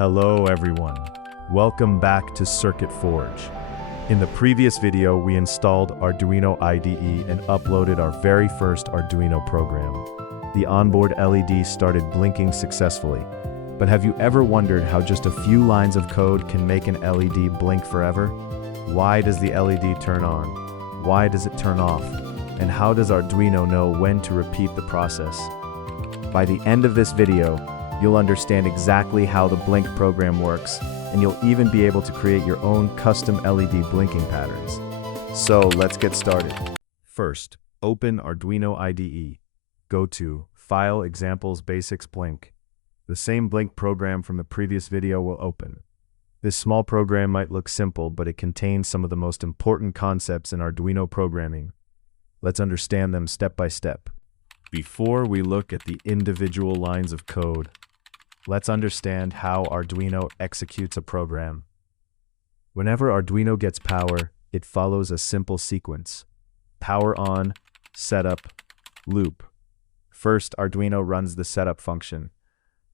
Hello everyone. Welcome back to Circuit Forge. In the previous video, we installed Arduino IDE and uploaded our very first Arduino program. The onboard LED started blinking successfully. But have you ever wondered how just a few lines of code can make an LED blink forever? Why does the LED turn on? Why does it turn off? And how does Arduino know when to repeat the process? By the end of this video, you'll understand exactly how the Blink program works, and you'll even be able to create your own custom LED blinking patterns. So let's get started. First, open Arduino IDE. Go to File, Examples, Basics, Blink. The same Blink program from the previous video will open. This small program might look simple, but it contains some of the most important concepts in Arduino programming. Let's understand them step by step. Before we look at the individual lines of code, let's understand how Arduino executes a program. Whenever Arduino gets power, it follows a simple sequence. Power on, setup, loop. First, Arduino runs the setup function.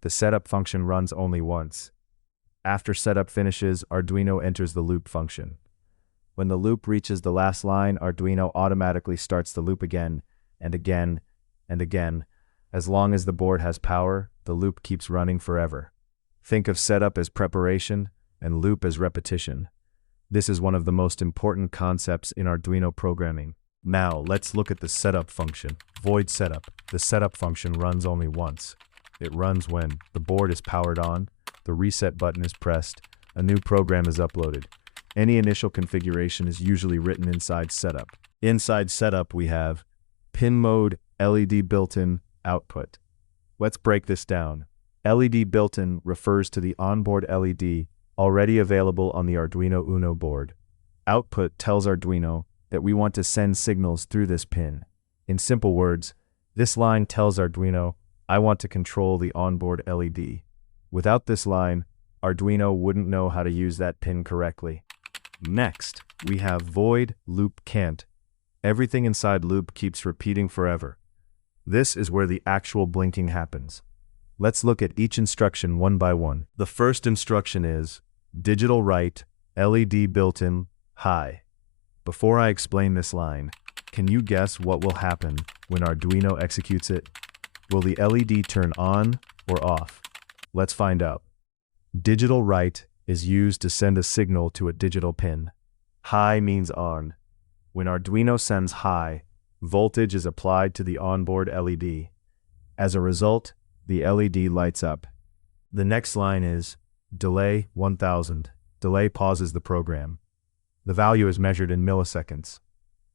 The setup function runs only once. After setup finishes, Arduino enters the loop function. When the loop reaches the last line, Arduino automatically starts the loop again, and again, and again. As long as the board has power, the loop keeps running forever. Think of setup as preparation and loop as repetition. This is one of the most important concepts in Arduino programming. Now, let's look at the setup function. Void setup. The setup function runs only once. It runs when the board is powered on, the reset button is pressed, a new program is uploaded. Any initial configuration is usually written inside setup. Inside setup, we have pinMode LED built-in output. Let's break this down. LED built-in refers to the onboard LED already available on the Arduino Uno board. Output tells Arduino that we want to send signals through this pin. In simple words, this line tells Arduino, I want to control the onboard LED. Without this line, Arduino wouldn't know how to use that pin correctly. Next, we have void loop can't. Everything inside loop keeps repeating forever. This is where the actual blinking happens. Let's look at each instruction one by one. The first instruction is digitalWrite LED built-in high. Before I explain this line, can you guess what will happen when Arduino executes it? Will the LED turn on or off? Let's find out. digitalWrite is used to send a signal to a digital pin. High means on. When Arduino sends high, voltage is applied to the onboard LED. As a result, the LED lights up. The next line is delay 1000. Delay pauses the program. The value is measured in milliseconds.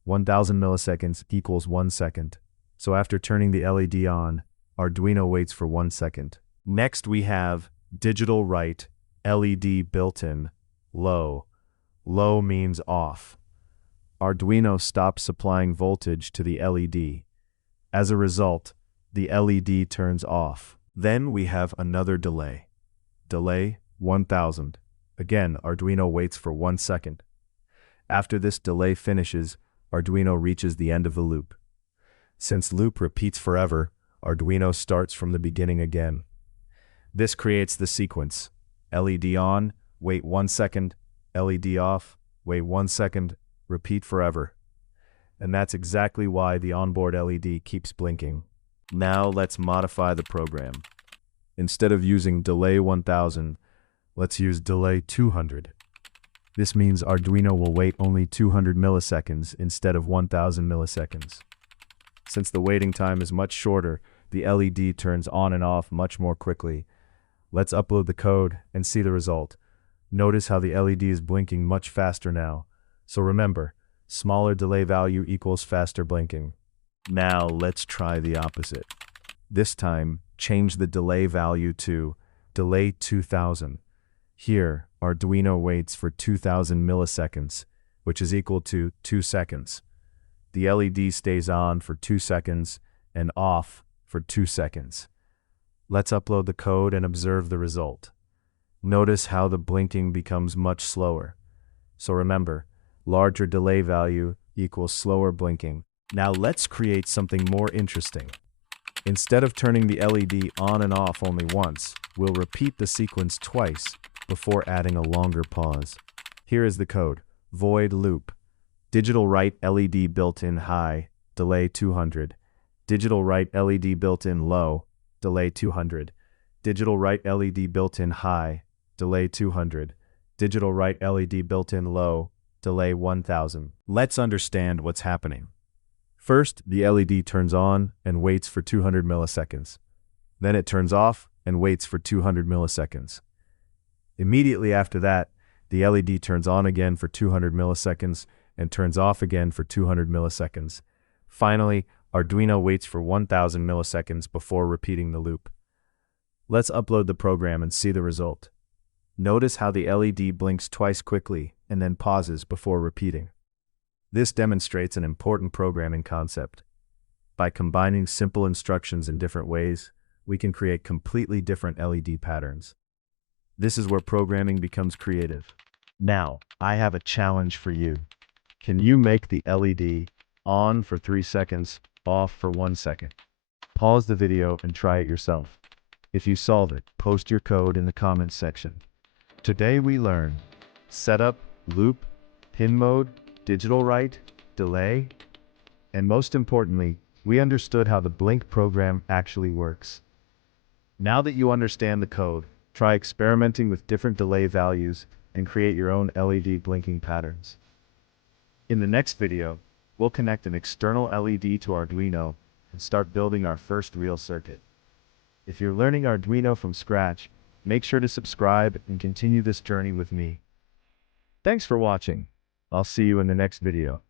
1000 milliseconds equals 1 second. So after turning the LED on, Arduino waits for 1 second. Next we have digitalWrite LED built-in low. Low means off. Arduino stops supplying voltage to the LED. As a result, the LED turns off. Then we have another delay. Delay 1000. Again, Arduino waits for 1 second. After this delay finishes, Arduino reaches the end of the loop. Since loop repeats forever, Arduino starts from the beginning again. This creates the sequence. LED on, wait 1 second, LED off, wait 1 second, repeat forever. And that's exactly why the onboard LED keeps blinking. Now let's modify the program. Instead of using delay 1000, let's use delay 200. This means Arduino will wait only 200 milliseconds instead of 1000 milliseconds. Since the waiting time is much shorter, the LED turns on and off much more quickly. Let's upload the code and see the result. Notice how the LED is blinking much faster now. So remember, smaller delay value equals faster blinking. Now let's try the opposite. This time, change the delay value to delay 2000. Here, Arduino waits for 2000 milliseconds, which is equal to 2 seconds. The LED stays on for 2 seconds and off for 2 seconds. Let's upload the code and observe the result. Notice how the blinking becomes much slower. So remember, larger delay value equals slower blinking. Now let's create something more interesting. Instead of turning the LED on and off only once, we'll repeat the sequence twice before adding a longer pause. Here is the code. Void loop. digitalWrite LED built-in high, delay 200. digitalWrite LED built-in low, delay 200. digitalWrite LED built-in high, delay 200. digitalWrite LED built-in low, delay 1000. Let's understand what's happening. First, the LED turns on and waits for 200 milliseconds. Then it turns off and waits for 200 milliseconds. Immediately after that, the LED turns on again for 200 milliseconds and turns off again for 200 milliseconds. Finally, Arduino waits for 1000 milliseconds before repeating the loop. Let's upload the program and see the result. Notice how the LED blinks twice quickly and then pauses before repeating. This demonstrates an important programming concept. By combining simple instructions in different ways, we can create completely different LED patterns. This is where programming becomes creative. Now, I have a challenge for you. Can you make the LED on for 3 seconds, off for 1 second? Pause the video and try it yourself. If you solve it, post your code in the comments section. Today we learn setup, loop, pinMode, digitalWrite, delay, and most importantly, we understood how the Blink program actually works. Now that you understand the code, try experimenting with different delay values and create your own LED blinking patterns. In the next video, we'll connect an external LED to Arduino and start building our first real circuit. If you're learning Arduino from scratch, make sure to subscribe and continue this journey with me. Thanks for watching. I'll see you in the next video.